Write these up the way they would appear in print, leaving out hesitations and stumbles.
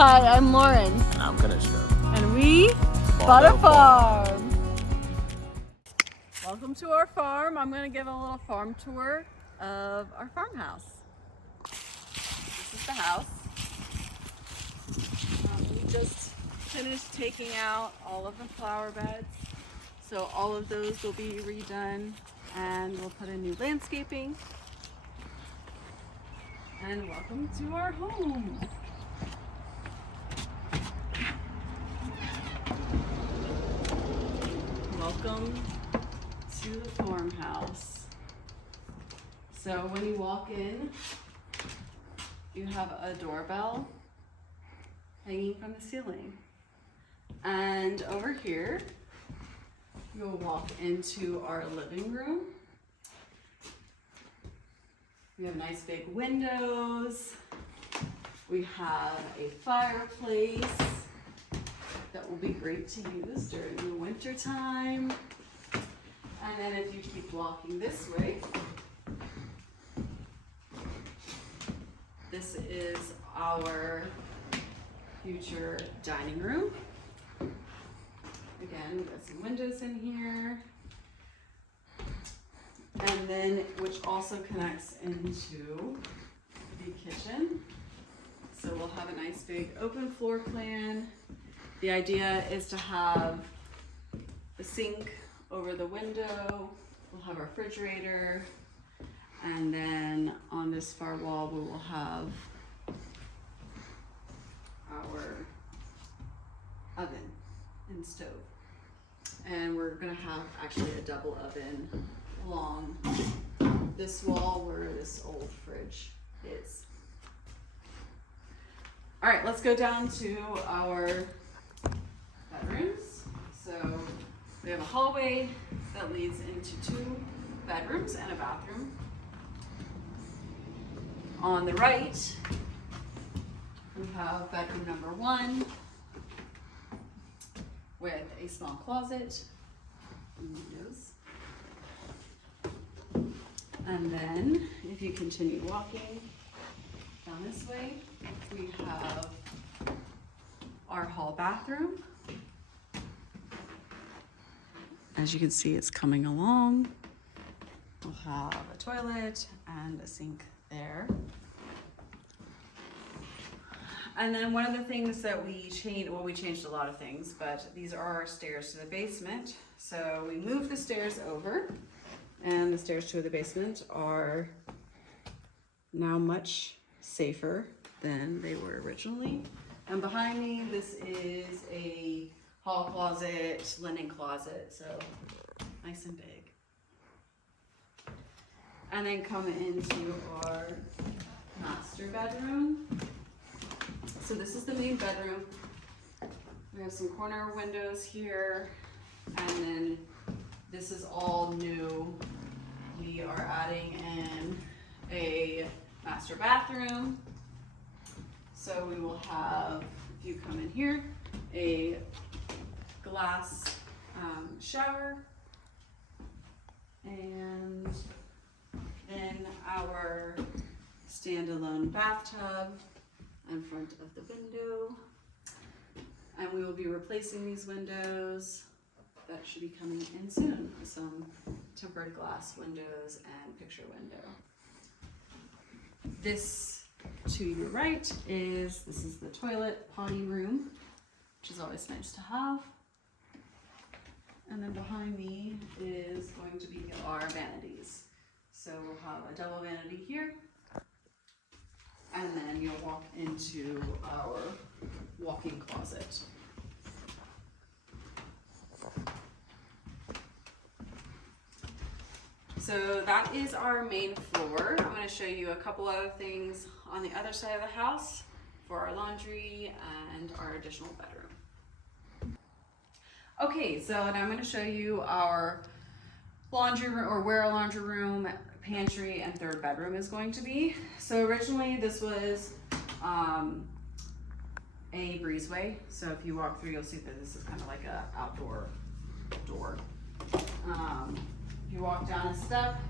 Hi, I'm Lauren. And I'm Kanishka. And we bought a farm. Welcome to our farm. I'm going to give a little farm tour of our farmhouse. This is the house. We just finished taking out all of the flower beds. So all of those will be redone and we'll put in new landscaping. And welcome to our home. Welcome to the farmhouse. So when you walk in, you have a doorbell hanging from the ceiling. And over here, you'll walk into our living room. We have nice big windows. We have a fireplace that will be great to use during the winter time. And then if you keep walking this way, this is our future dining room. Again, we've got some windows in here. And then, which also connects into the kitchen. So we'll have a nice big open floor plan. The idea is to have the sink over the window. We'll have our refrigerator. And then on this far wall, we will have our oven and stove. And we're gonna have actually a double oven along this wall where this old fridge is. All right, let's go down to our bedrooms. So we have a hallway that leads into 2 bedrooms and a bathroom. On the right, we have bedroom number 1 with a small closet and windows. And then if you continue walking down this way, we have our hall bathroom. As you can see, it's coming along. We'll have a toilet and a sink there. And then one of the things that we changed, well, we changed a lot of things, but these are our stairs to the basement. So we moved the stairs over, and the stairs to the basement are now much safer than they were originally. And behind me, this is a hall closet, linen closet, so nice and big. And then come into our master bedroom. So this is the main bedroom. We have some corner windows here, and then this is all new. We are adding in a master bathroom. So we will have, if you come in here, a glass shower, and then our standalone bathtub in front of the window. And we will be replacing these windows. That should be coming in soon with some tempered glass windows and picture window. This to your right this is the toilet potty room, which is always nice to have. And then behind me is going to be our vanities. So we'll have a double vanity here, and then you'll walk into our walk-in closet. So that is our main floor. I'm going to show you a couple other things on the other side of the house for our laundry and our additional bedroom. Okay, so now I'm going to show you our laundry room, or where our laundry room, pantry, and 3rd bedroom is going to be. So originally this was a breezeway. So if you walk through, you'll see that this is kind of like an outdoor door. If you walk down a step,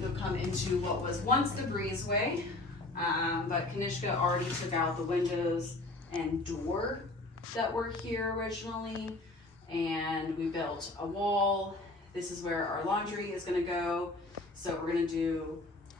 you'll come into what was once the breezeway. but Kanishka already took out the windows and door that were here originally, and we built a wall. This is where our laundry is gonna go. So we're gonna do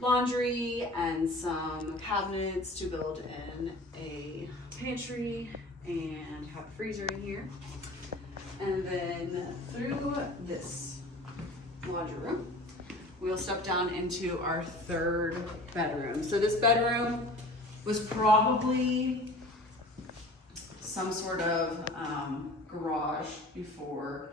laundry and some cabinets to build in a pantry and have a freezer in here. And then through this laundry room, we'll step down into our third bedroom. So this bedroom was probably some sort of garage before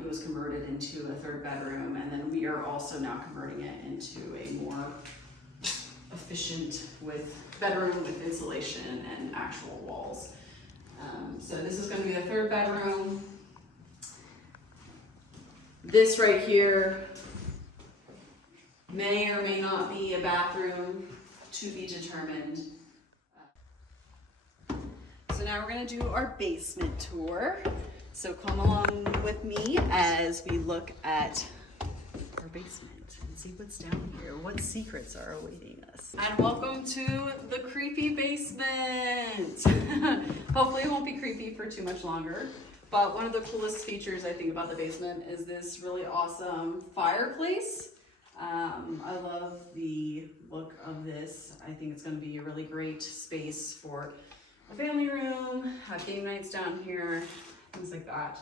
it was converted into a third bedroom, and then we are also now converting it into a more efficient bedroom with insulation and actual walls. So this is going to be the third bedroom. This right here may or may not be a bathroom, to be determined. So now we're going to do our basement tour. So come along with me as we look at our basement and see what's down here. What secrets are awaiting us. And welcome to the creepy basement. Hopefully it won't be creepy for too much longer. But one of the coolest features I think about the basement is this really awesome fireplace. I love the look of this. I think it's going to be a really great space for a family room, have game nights down here, things like that.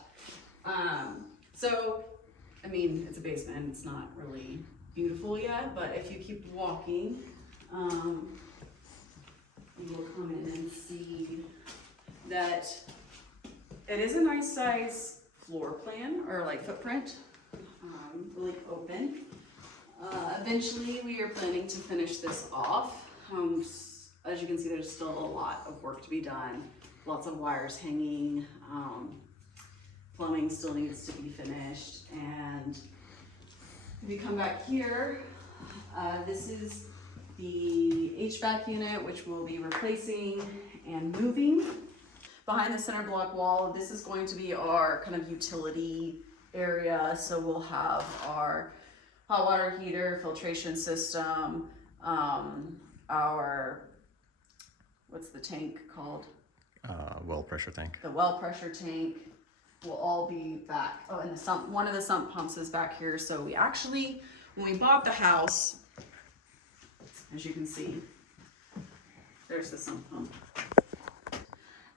So, I mean, it's a basement, it's not really beautiful yet, but if you keep walking, you will come in and see that it is a nice size floor plan, or like footprint, really open. Eventually we are planning to finish this off. As you can see, there's still a lot of work to be done. Lots of wires hanging. Plumbing still needs to be finished. And if you come back here, this is the HVAC unit, which we'll be replacing and moving. Behind the center block wall, this is going to be our kind of utility area. So we'll have our hot water heater, filtration system, our, what's the tank called? Well pressure tank. The well pressure tank will all be back. Oh, and the sump, one of the sump pumps is back here. So we actually, when we bought the house, as you can see, there's the sump pump.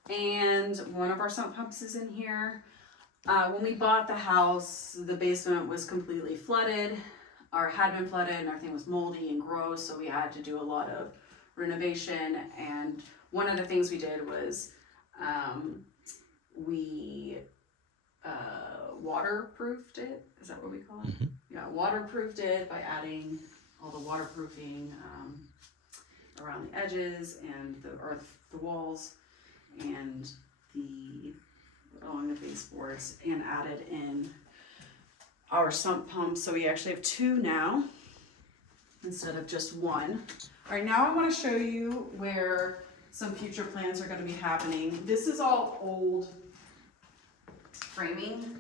And one of our sump pumps is in here. When we bought the house, the basement was completely flooded, or had been flooded, and everything was moldy and gross, so we had to do a lot of renovation. And one of the things we did was we waterproofed it. Is that what we call it? Mm-hmm. Yeah, waterproofed it by adding all the waterproofing around the edges and the walls and along the baseboards, and added in our sump pump. So we actually have two now instead of just one. All right, now I want to show you where some future plans are going to be happening. This is all old framing.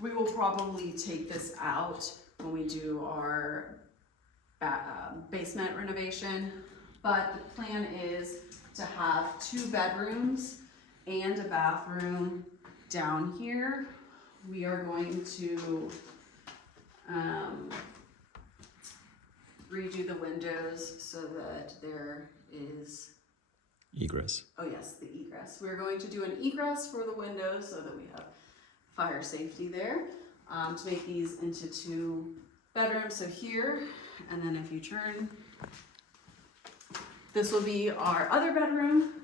We will probably take this out when we do our basement renovation, but the plan is to have 2 bedrooms and a bathroom down here. We are going to redo the windows so that there is egress. Oh yes, the egress. We're going to do an egress for the windows so that we have fire safety there, to make these into 2 bedrooms. So here, and then if you turn, this will be our other bedroom.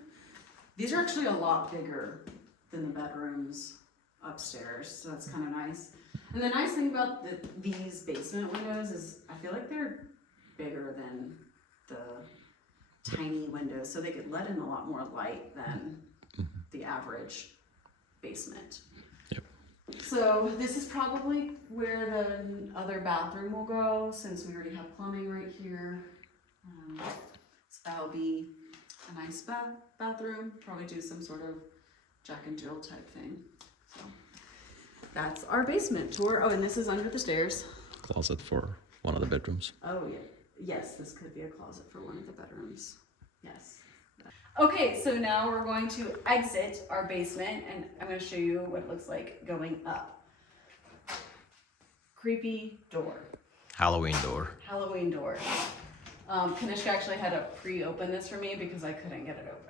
These are actually a lot bigger than the bedrooms upstairs, so that's kind of nice. And the nice thing about these basement windows is I feel like they're bigger than the tiny windows, so they could let in a lot more light than the average basement. Yep. So this is probably where the other bathroom will go, since we already have plumbing right here. So that'll be a nice bathroom, probably do some sort of Jack and Jill type thing. So that's our basement tour. Oh, and this is under the stairs. Closet for one of the bedrooms. Oh yeah, Yes, this could be a closet for one of the bedrooms. Yes. Okay, so now we're going to exit our basement and I'm going to show you what it looks like going up. Creepy door. Halloween door. Halloween door. Kanishka actually had to pre-open this for me because I couldn't get it open.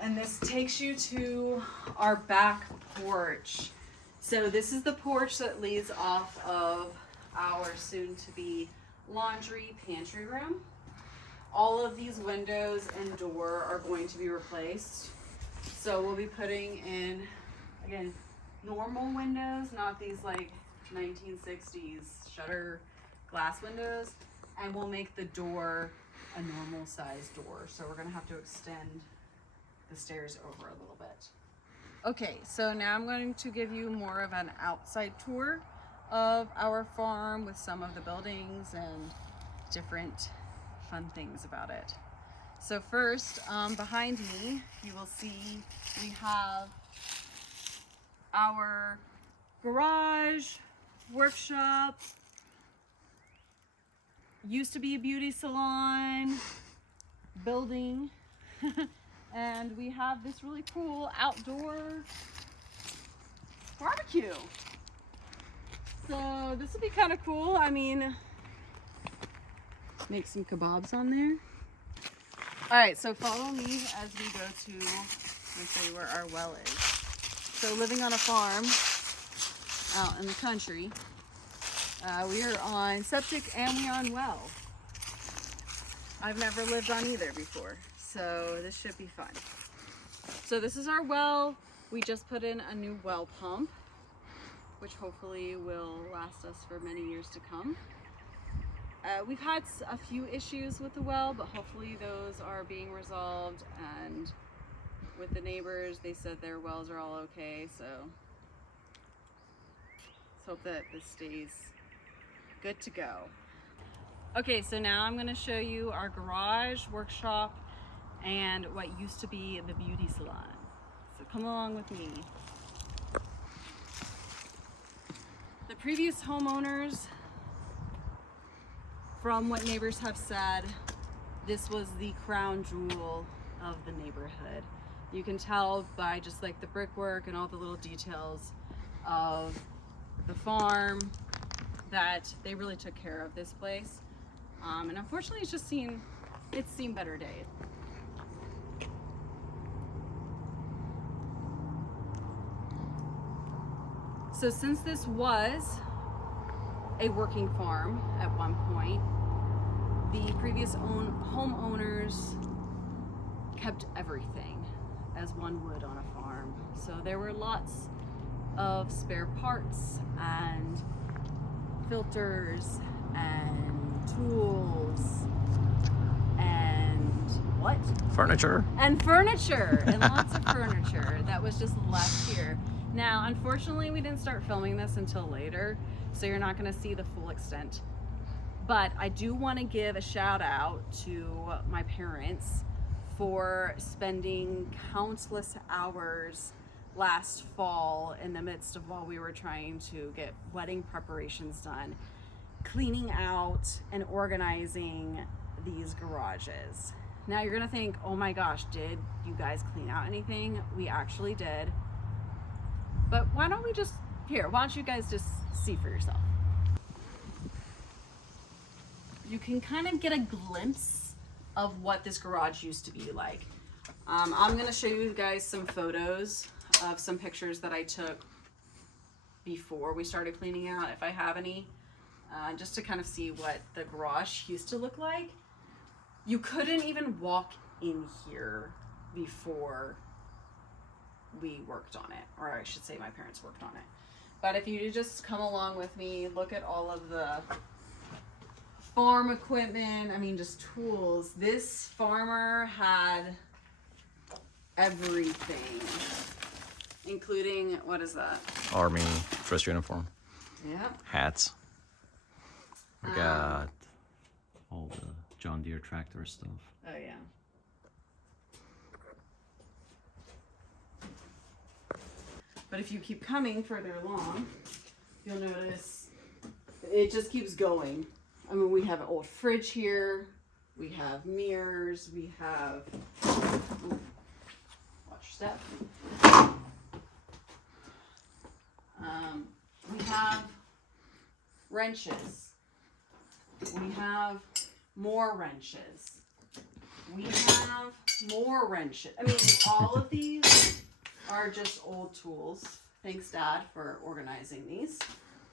And this takes you to our back porch. So this is the porch that leads off of our soon-to-be laundry pantry room. All of these windows and door are going to be replaced. So we'll be putting in, again, normal windows, not these like 1960s shutter glass windows. And we'll make the door a normal size door. So we're gonna have to extend the stairs over a little bit. Okay, so now I'm going to give you more of an outside tour of our farm with some of the buildings and different fun things about it. So first, behind me, you will see we have our garage, workshop, used to be a beauty salon, building, and we have this really cool outdoor barbecue. So this would be kind of cool. I mean, make some kebabs on there. All right, so follow me as we go to, let me show you where our well is. So living on a farm out in the country, we are on septic and we are on well. I've never lived on either before, so this should be fun. So this is our well. We just put in a new well pump, which hopefully will last us for many years to come. We've had a few issues with the well, but hopefully those are being resolved, and with the neighbors, they said their wells are all okay, so let's hope that this stays good to go. Okay, so now I'm going to show you our garage, workshop, and what used to be the beauty salon. So come along with me. The previous homeowners, from what neighbors have said, this was the crown jewel of the neighborhood. You can tell by just like the brickwork and all the little details of the farm that they really took care of this place. And unfortunately it's seen better days. So since this was a working farm at one point, the previous homeowners kept everything as one would on a farm. So there were lots of spare parts and filters and tools and what? Furniture. And furniture and lots of furniture that was just left here. Now, unfortunately, we didn't start filming this until later, so you're not going to see the full extent. But I do want to give a shout out to my parents for spending countless hours last fall in the midst of while we were trying to get wedding preparations done, cleaning out and organizing these garages. Now you're going to think, oh my gosh, did you guys clean out anything? We actually did. But why don't you guys just see for yourself. You can kind of get a glimpse of what this garage used to be like. I'm gonna show you guys some photos of some pictures that I took before we started cleaning out, if I have any, just to kind of see what the garage used to look like. You couldn't even walk in here before we worked on it, or I should say my parents worked on it. But if you just come along with me, look at all of the farm equipment, I mean just tools. This farmer had everything, including, what is that? Army dress uniform. Yep. Hats. We got all the John Deere tractor stuff. Oh yeah. But if you keep coming further along, you'll notice it just keeps going. I mean, we have an old fridge here. We have mirrors. We have, ooh, watch your step. We have wrenches. We have more wrenches. We have more wrenches. I mean, all of these are just old tools. Thanks, Dad, for organizing these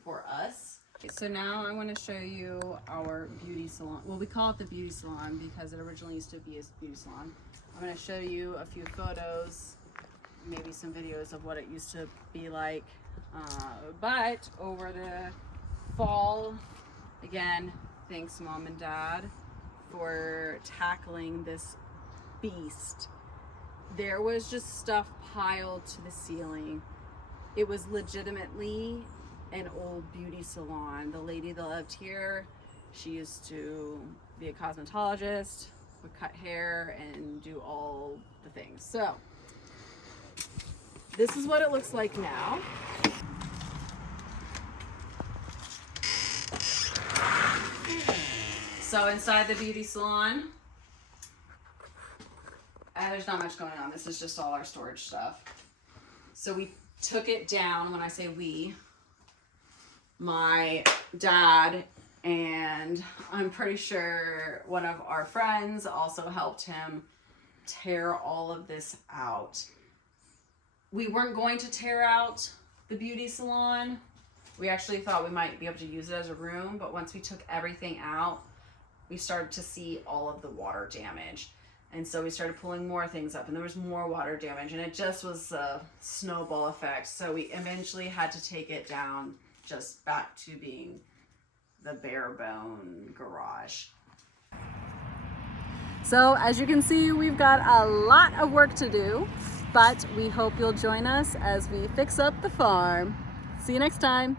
for us. So now I want to show you our beauty salon. Well, we call it the beauty salon because it originally used to be a beauty salon. I'm going to show you a few photos, maybe some videos of what it used to be like. But over the fall, again, thanks Mom and Dad for tackling this beast. There was just stuff piled to the ceiling. It was legitimately an old beauty salon. The lady that lived here, she used to be a cosmetologist, would cut hair and do all the things. So this is what it looks like now. So inside the beauty salon, there's not much going on. This is just all our storage stuff. So we took it down. When I say we, my dad and I'm pretty sure one of our friends also helped him tear all of this out. We weren't going to tear out the beauty salon. We actually thought we might be able to use it as a room, but once we took everything out, we started to see all of the water damage. And so we started pulling more things up and there was more water damage and it just was a snowball effect. So we eventually had to take it down just back to being the bare bone garage. So as you can see, we've got a lot of work to do, but we hope you'll join us as we fix up the farm. See you next time.